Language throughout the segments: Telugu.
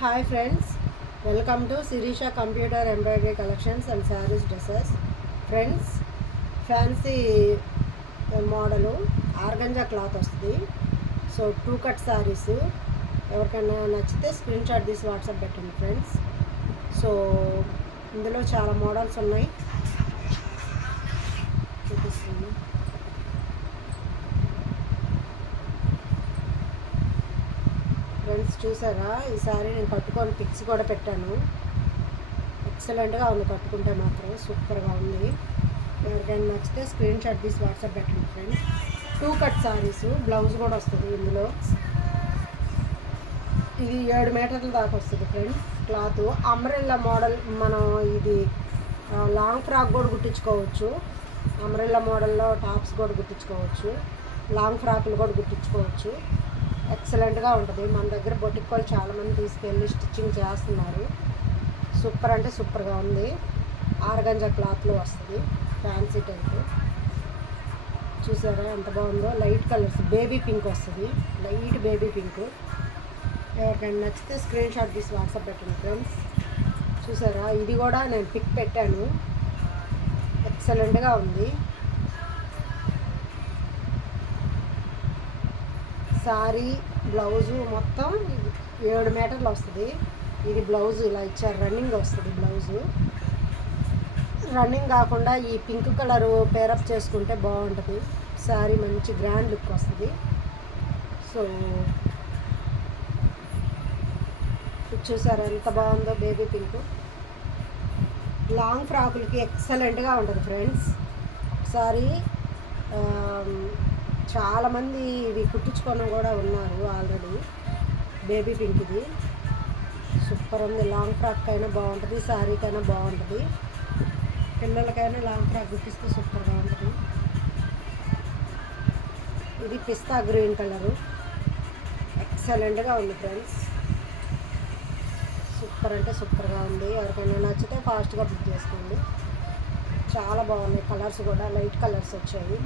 Hi friends, welcome to Sirisha computer embroidery collections and saris dresses. Friends, fancy model organza cloth వస్తుంది. సో 2 కట్ శారీస్ ఎవరికైనా నచ్చితే స్క్రీన్ షాట్ తీసి వాట్సాప్ పెట్టండి ఫ్రెండ్స్. సో ఇందులో చాలా మోడల్స్ ఉన్నాయి, చూపిస్తాను. ఫ్రెండ్స్ చూసారా, ఈసారి నేను కట్టుకొని పిక్స్ కూడా పెట్టాను. ఎక్సలెంట్గా ఉంది, కట్టుకుంటే మాత్రం సూపర్గా ఉంది. ఎవరికైనా నచ్చితే స్క్రీన్ షాట్ తీసి వాట్సాప్ పెట్టండి ఫ్రెండ్స్. 2 కట్ శారీస్, బ్లౌజ్ కూడా వస్తుంది ఇందులో. ఇది 7 మీటర్ల దాకా వస్తుంది ఫ్రెండ్స్. క్లాత్ అంబ్రెల్లా మోడల్, మనం ఇది లాంగ్ ఫ్రాక్ కూడా కుట్టించుకోవచ్చు. అంబ్రెల్లా మోడల్లో టాప్స్ కూడా కుట్టించుకోవచ్చు, లాంగ్ ఫ్రాక్లు కూడా కుట్టించుకోవచ్చు. ఎక్సలెంట్గా ఉంటుంది. మన దగ్గర బొటిక్ వాళ్ళు చాలామంది తీసుకెళ్ళి స్టిచ్చింగ్ చేస్తున్నారు. సూపర్ అంటే సూపర్గా ఉంది. ఆర్గంజా క్లాత్లో వస్తుంది, ఫ్యాన్సీ టైప్. చూసారా ఎంత బాగుందో. లైట్ కలర్స్, బేబీ పింక్ వస్తుంది, లైట్ బేబీ పింక్. ఎవరికైనా నచ్చితే స్క్రీన్ షాట్ తీసి వాట్సాప్ పెట్టండి ఫ్రెండ్స్. చూసారా, ఇది కూడా నేను పిక్ పెట్టాను. ఎక్సలెంట్గా ఉంది. శారీ బ్లౌజు మొత్తం 7 మీటర్లు వస్తుంది. ఇది బ్లౌజు ఇలా ఇచ్చారు, రన్నింగ్ వస్తుంది బ్లౌజు. రన్నింగ్ కాకుండా ఈ పింక్ కలరు పేరప్ చేసుకుంటే బాగుంటుంది. శారీ మంచి గ్రాండ్ లుక్ వస్తుంది. సో చూసారా ఎంత బాగుందో, బేబీ పింక్. లాంగ్ ఫ్రాకులకి ఎక్సలెంట్గా ఉంటుంది ఫ్రెండ్స్. ఒకసారి చాలామంది ఇవి కుట్టించుకొని కూడా ఉన్నారు ఆల్రెడీ. బేబీ పింక్ ఇది సూపర్ ఉంది. లాంగ్ ఫ్రాక్ అయినా బాగుంటుంది, శారీకైనా బాగుంటుంది. పిల్లలకైనా లాంగ్ ఫ్రాక్ కుట్టిస్తే సూపర్గా ఉంటుంది. ఇది పిస్తా గ్రీన్ కలరు, ఎక్సలెంట్గా ఉంది ఫ్రెండ్స్. సూపర్ అంటే సూపర్గా ఉంది. ఎవరికైనా నచ్చితే ఫాస్ట్గా బుక్ చేసుకోండి. చాలా బాగున్నాయి కలర్స్ కూడా, లైట్ కలర్స్ వచ్చాయి.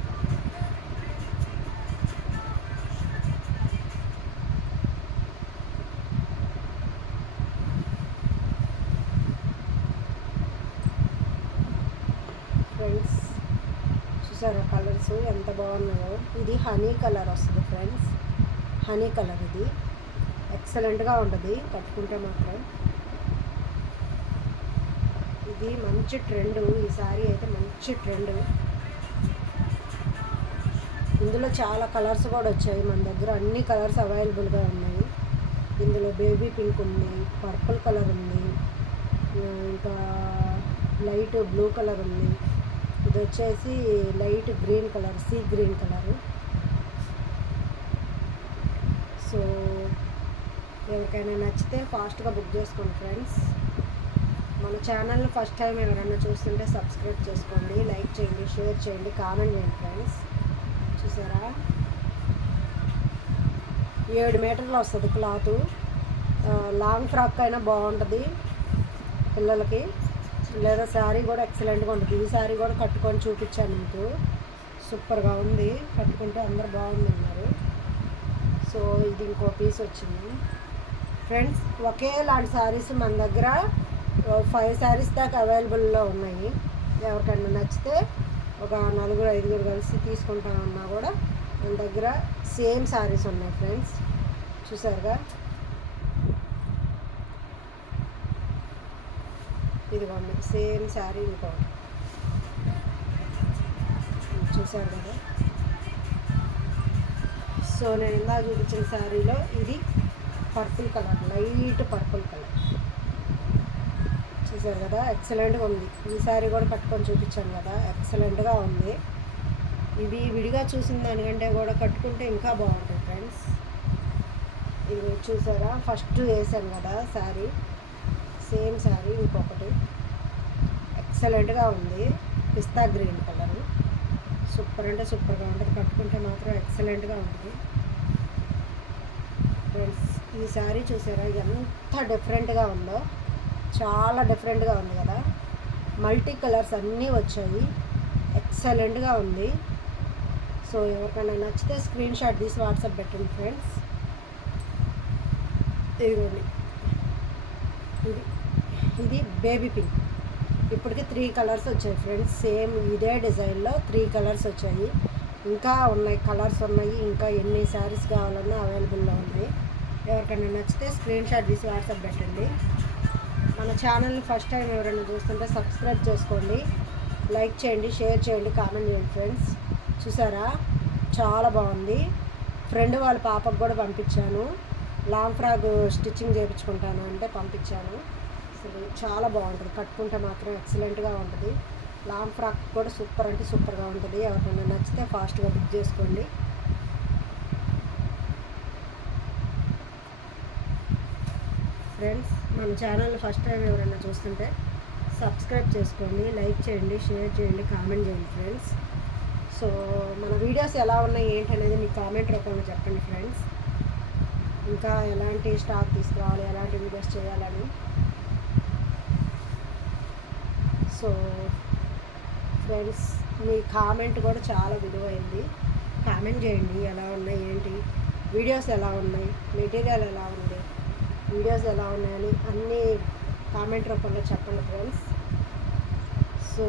ఫ్రెండ్స్ చూసారా కలర్స్ ఎంత బాగున్నాయో. ఇది హనీ కలర్ వస్తుంది ఫ్రెండ్స్, హనీ కలర్. ఇది ఎక్సలెంట్గా ఉంటుంది కట్టుకుంటే మాత్రం. ఇది మంచి ట్రెండ్, ఈ సారీ అయితే మంచి ట్రెండ్. ఇందులో చాలా కలర్స్ కూడా వచ్చాయి. మన దగ్గర అన్ని కలర్స్ అవైలబుల్గా ఉన్నాయి. ఇందులో బేబీ పింక్ ఉంది, పర్పుల్ కలర్ ఉంది, ఇంకా లైట్ బ్లూ కలర్ ఉంది. ఇది వచ్చేసి light green colour, sea green colour. So ఎవరికైనా నచ్చితే ఫాస్ట్గా బుక్ చేసుకోండి ఫ్రెండ్స్. మన ఛానల్ని ఫస్ట్ టైం ఎవరైనా చూస్తుంటే సబ్స్క్రైబ్ చేసుకోండి, లైక్ చేయండి, షేర్ చేయండి, కామెంట్ చేయండి ఫ్రెండ్స్. చూసారా 7 మీటర్లు వస్తుంది క్లాత్. లాంగ్ ఫ్రాక్ అయినా బాగుంటుంది పిల్లలకి, లేదా శారీ కూడా ఎక్సలెంట్గా ఉంటుంది. ఈ శారీ కూడా కట్టుకొని చూపించాను మీకు, సూపర్గా ఉంది. కట్టుకుంటే అందరు బాగుందన్నారు. సో ఇది ఇంకో పీస్ వచ్చింది ఫ్రెండ్స్. ఒకేలాంటి శారీస్ మన దగ్గర 5 శారీస్ దాకా అవైలబుల్లో ఉన్నాయి. ఎవరికైనా నచ్చితే ఒక 4-5 కలిసి తీసుకుంటామన్నా కూడా మన దగ్గర సేమ్ శారీస్ ఉన్నాయి ఫ్రెండ్స్. చూసారుగా, ఇదిగోండి సేమ్ శారీ ఇంకోటి. చూసారు కదా. సో నేను ఇందా చూపించిన శారీలో ఇది purple colour, light purple colour. చూసారు కదా, ఎక్సలెంట్గా ఉంది. ఈ శారీ కూడా కట్టుకొని చూపించాను కదా, ఎక్సలెంట్గా ఉంది. ఇది విడిగా చూసిన దానికంటే కూడా కట్టుకుంటే ఇంకా బాగుంటుంది ఫ్రెండ్స్. ఇది చూసారా, ఫస్ట్ వేసాను కదా శారీ, సేమ్ శారీ ఇంకొకటి. ఎక్సలెంట్గా ఉంది, పిస్తా గ్రీన్ కలరు. సూపర్ అంటే సూపర్గా ఉంటుంది, కట్టుకుంటే మాత్రం ఎక్సలెంట్గా ఉంటుంది ఫ్రెండ్స్. ఈ శారీ చూసారా ఎంత డిఫరెంట్గా ఉందో, చాలా డిఫరెంట్గా ఉంది కదా. మల్టీ కలర్స్ అన్నీ వచ్చాయి, ఎక్సలెంట్గా ఉంది. సో ఎవరికైనా నచ్చితే స్క్రీన్ షాట్ తీసి వాట్సాప్ పెట్టండి ఫ్రెండ్స్. ఇదిగోండి ఇది బేబీ పింక్. ఇప్పటికి 3 కలర్స్ వచ్చాయి ఫ్రెండ్స్. సేమ్ ఇదే డిజైన్లో 3 కలర్స్ వచ్చాయి. ఇంకా ఉన్నాయి, కలర్స్ ఉన్నాయి. ఇంకా ఎన్ని శారీస్ కావాలన్నా అవైలబుల్లో ఉన్నాయి. ఎవరికైనా నచ్చితే స్క్రీన్ షాట్ తీసి వాట్సాప్ పెట్టండి. మన ఛానల్ని ఫస్ట్ టైం ఎవరైనా చూస్తుంటే సబ్స్క్రైబ్ చేసుకోండి, లైక్ చేయండి, షేర్ చేయండి, కామెంట్ చేయండి ఫ్రెండ్స్. చూసారా, చాలా బాగుంది. ఫ్రెండ్ వాళ్ళ పాపకు కూడా పంపించాను. లాంగ్ ఫ్రాక్ స్టిచ్చింగ్ చేయించుకుంటాను అంటే పంపించాను. అసలు చాలా బాగుంటుంది, కట్టుకుంటే మాత్రం ఎక్సలెంట్గా ఉంటుంది. లాంగ్ ఫ్రాక్ కూడా సూపర్ అంటే సూపర్గా ఉంటుంది. ఎవరికైనా నచ్చితే ఫాస్ట్గా బుక్ చేసుకోండి. ఫ్రెండ్స్, మన ఛానల్ ఫస్ట్ టైం ఎవరైనా చూస్తుంటే సబ్స్క్రైబ్ చేసుకోండి, లైక్ చేయండి, షేర్ చేయండి, కామెంట్ చేయండి ఫ్రెండ్స్. సో మన వీడియోస్ ఎలా ఉన్నాయి ఏంటి అనేది మీ కామెంట్ రూపంలో చెప్పండి ఫ్రెండ్స్. ఇంకా ఎలాంటి స్టాక్ తీసుకురావాలి, ఎలాంటి వీడియోస్ చేయాలని. సో ఫ్రెండ్స్, మీ కామెంట్ కూడా చాలా విలువైంది. కామెంట్ చేయండి, ఎలా ఉన్నాయి ఏంటి, వీడియోస్ ఎలా ఉన్నాయి, మెటీరియల్ ఎలా ఉంది, వీడియోస్ ఎలా ఉన్నాయని అన్నీ కామెంట్ రూపంలో చెప్పండి ఫ్రెండ్స్. సో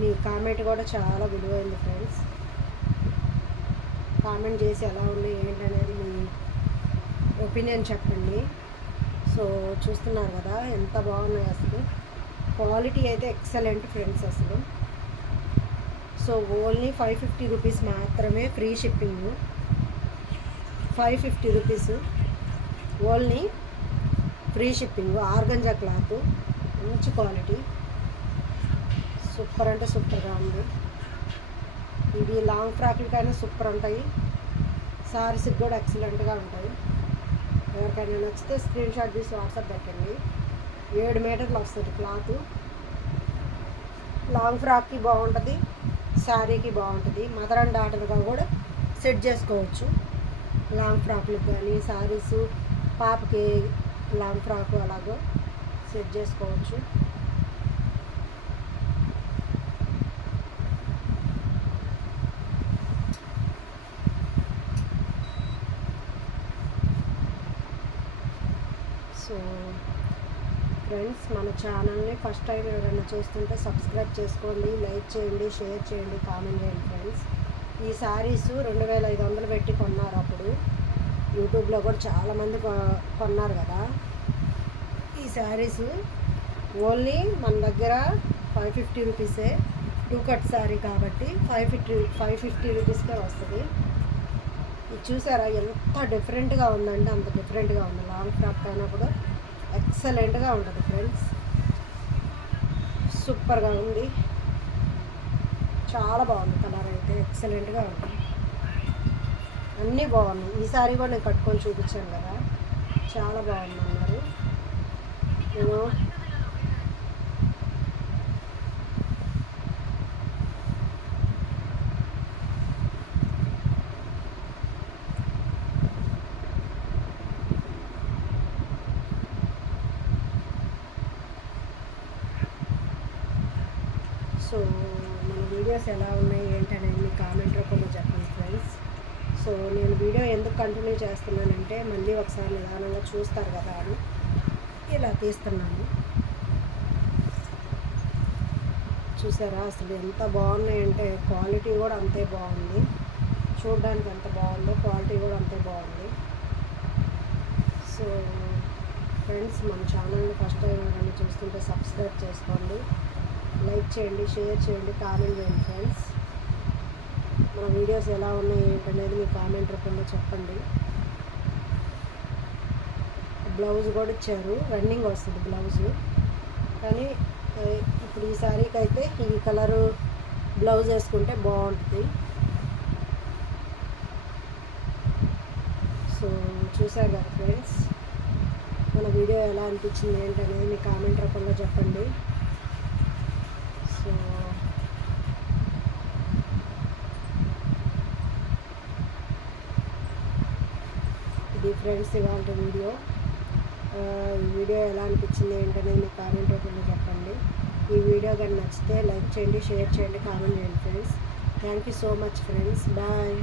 మీ కామెంట్ కూడా చాలా విలువైంది ఫ్రెండ్స్. కామెంట్ చేసి ఎలా ఉంది ఏంటి అనేది మీ ఒపీనియన్ చెప్పండి. సో చూస్తున్నారు కదా ఎంత బాగున్నాయి అసలు. క్వాలిటీ అయితే ఎక్సలెంట్ ఫ్రెండ్స్ అసలు. సో ఓన్లీ 550 రూపీస్ మాత్రమే, free shipping. 550 rupees only, free shipping. Organza cloth, మంచి క్వాలిటీ, సూపర్ అంటే సూపర్గా ఉంది. ఇవి లాంగ్ ఫ్రాక్లకైనా సూపర్ ఉంటాయి, సారీస్కి కూడా ఎక్సలెంట్గా ఉంటాయి. ఎవరికైనా నచ్చితే స్క్రీన్ షాట్ తీసి వాట్సాప్ పెట్టండి. 7 మీటర్లు వస్తుంది క్లాత్. లాంగ్ ఫ్రాక్కి బాగుంటుంది, శారీకి బాగుంటుంది. మదర్ అండ్ డాటర్గా కూడా సెట్ చేసుకోవచ్చు. లాంగ్ ఫ్రాక్లకు కానీ శారీస్, పాపకి లాంగ్ ఫ్రాక్ అలాగో సెట్ చేసుకోవచ్చు. సో ఫ్రెండ్స్, మన ఛానల్ని ఫస్ట్ టైం ఎవరైనా చూస్తుంటే సబ్స్క్రైబ్ చేసుకోండి, లైక్ చేయండి, షేర్ చేయండి, కామెంట్ చేయండి ఫ్రెండ్స్. ఈ శారీస్ 2500 పెట్టి కొన్నారు. అప్పుడు యూట్యూబ్లో కూడా చాలామంది కొన్నారు కదా. ఈ శారీస్ ఓన్లీ మన దగ్గర 550 రూపీసే. 2 కట్ శారీ కాబట్టి 550 రూపీస్కే వస్తుంది. ఇది చూసారా ఎంత డిఫరెంట్గా ఉందంటే అంత డిఫరెంట్గా ఉంది. లాంగ్ ఫ్రాక్ అయినా కూడా ఎక్సలెంట్గా ఉంటుంది ఫ్రెండ్స్. సూపర్గా ఉంది, చాలా బాగుంది. కలర్ అయితే ఎక్సలెంట్గా ఉంది, అన్నీ బాగున్నాయి. ఈ సారీ కూడా నేను కట్టుకొని చూపించాను కదా, చాలా బాగుంది అన్నారు. నేను సో మన వీడియోస్ ఎలా ఉన్నాయి ఏంటి అనేది మీ కామెంట్ రూపంలో చెప్పండి ఫ్రెండ్స్. సో నేను వీడియో ఎందుకు కంటిన్యూ చేస్తున్నానంటే మళ్ళీ ఒకసారి నిదానంగా చూస్తారు కదా అని ఇలా తీస్తున్నాను. చూసారా అసలు ఎంత బాగున్నాయంటే క్వాలిటీ కూడా అంతే బాగుంది. చూడడానికి ఎంత బాగుందో క్వాలిటీ కూడా అంతే బాగుంది. సో ఫ్రెండ్స్, మన ఛానల్ని ఫస్ట్ టైం ఎవరైనా చూస్తుంటే సబ్స్క్రైబ్ చేసుకోండి, లైక్ చేయండి, షేర్ చేయండి, కామెంట్ చేయండి ఫ్రెండ్స్. మన వీడియోస్ ఎలా ఉన్నాయి ఏంటనేది మీ కామెంట్ రూపంలో చెప్పండి. బ్లౌజ్ కూడా ఇచ్చారు, రన్నింగ్ వస్తుంది బ్లౌజు. కానీ ఇప్పుడు ఈ శారీకి అయితే ఈ కలరు బ్లౌజ్ వేసుకుంటే బాగుంటుంది. సో చూసారు కదా ఫ్రెండ్స్, మన వీడియో ఎలా అనిపించింది ఏంటనేది మీ కామెంట్ రూపంలో చెప్పండి. సో ఇది ఫ్రెండ్స్ ఇవాళ వీడియో. ఈ వీడియో ఎలా అనిపించింది ఏంటనేది మీ కామెంట్ రూపంలో చెప్పండి. ఈ వీడియో కానీ నచ్చితే లైక్ చేయండి, షేర్ చేయండి, కామెంట్ చేయండి friends. Thank you so much friends. Bye.